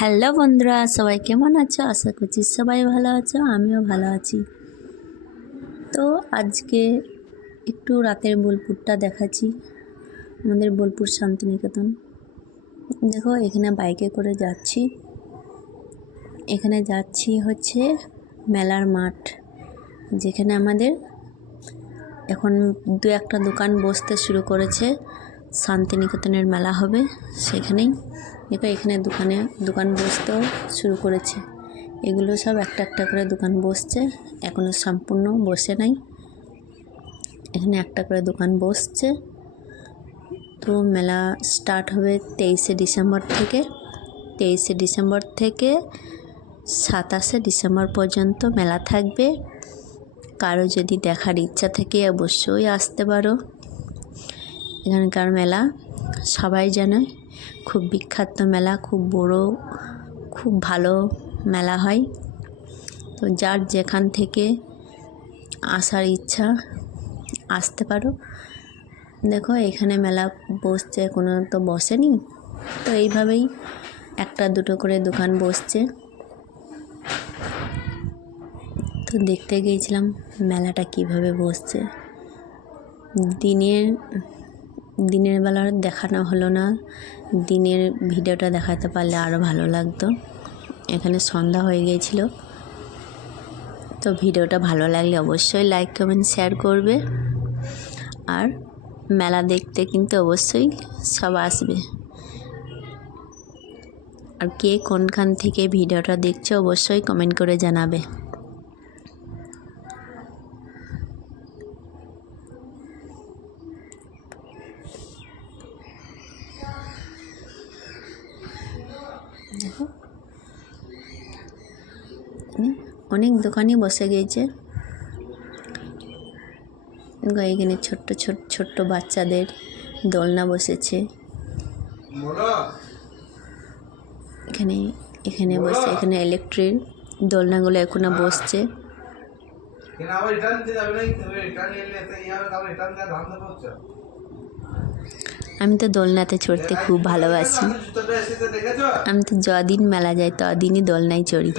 Hello বন্ধুরা, সবাই কেমন আছো? আশা করছি সবাই ভালো আছো, আমিও ভালো আছি। তো আজকে একটু রাতের বোলপুরটা দেখাচ্ছি, আমাদের বোলপুর শান্তিনিকেতন। দেখো, এখানে বাইকে করে যাচ্ছি। এখানে যাচ্ছি হচ্ছে মেলার মাঠ, যেখানে আমাদের এখন দু একটা দোকান বসতে শুরু করেছে। শান্তিনিকেতনের মেলা হবে সেখানেই। দেখো, এখানে দোকান বসতেও শুরু করেছে। এগুলো সব একটা একটা করে দোকান বসছে, এখনও সম্পূর্ণ বসে নাই। এখানে একটা করে দোকান বসছে। তো মেলা স্টার্ট হবে 23শে ডিসেম্বর থেকে। 23শে ডিসেম্বর থেকে 27শে ডিসেম্বর পর্যন্ত মেলা থাকবে। কারো যদি দেখার ইচ্ছা থাকে অবশ্যই আসতে পারো। এখানকার মেলা সবাই জানে, খুব বিখ্যাত মেলা, খুব বড়, খুব ভালো মেলা হয়। তো যার যেখান থেকে আসার ইচ্ছা আসতে পারো। দেখো, এখানে মেলা বসছে, কোনো তো বসেনি, তো এইভাবেই একটা দুটো করে দোকান বসছে। তো দেখতে গিয়েছিলাম মেলাটা কিভাবে বসছে। দিনের বেলা দেখানো হলো না, দিনের ভিডিওটা দেখাতে পারলে আরও ভালো লাগতো। এখানে সন্ধ্যা হয়ে গিয়েছিল। তো ভিডিওটা ভালো লাগলে অবশ্যই লাইক কমেন্ট শেয়ার করবে। আর মেলা দেখতে কিন্তু অবশ্যই সব আসবে। আর কে কোনখান থেকে ভিডিওটা দেখছো অবশ্যই কমেন্ট করে জানাবে। দেখো, অনেক দোকানই বসে গিয়েছে। এখানে ছোট্ট বাচ্চাদের দোলনা বসেছে। এখানে বসে, এখানে ইলেকট্রিক দোলনাগুলো এখনো বসছে। আমি তো দোলনাতে চড়তে খুব ভালোবাসি। আমি তো যদিন মেলা যাই তদিনই দোলনায় চড়ি।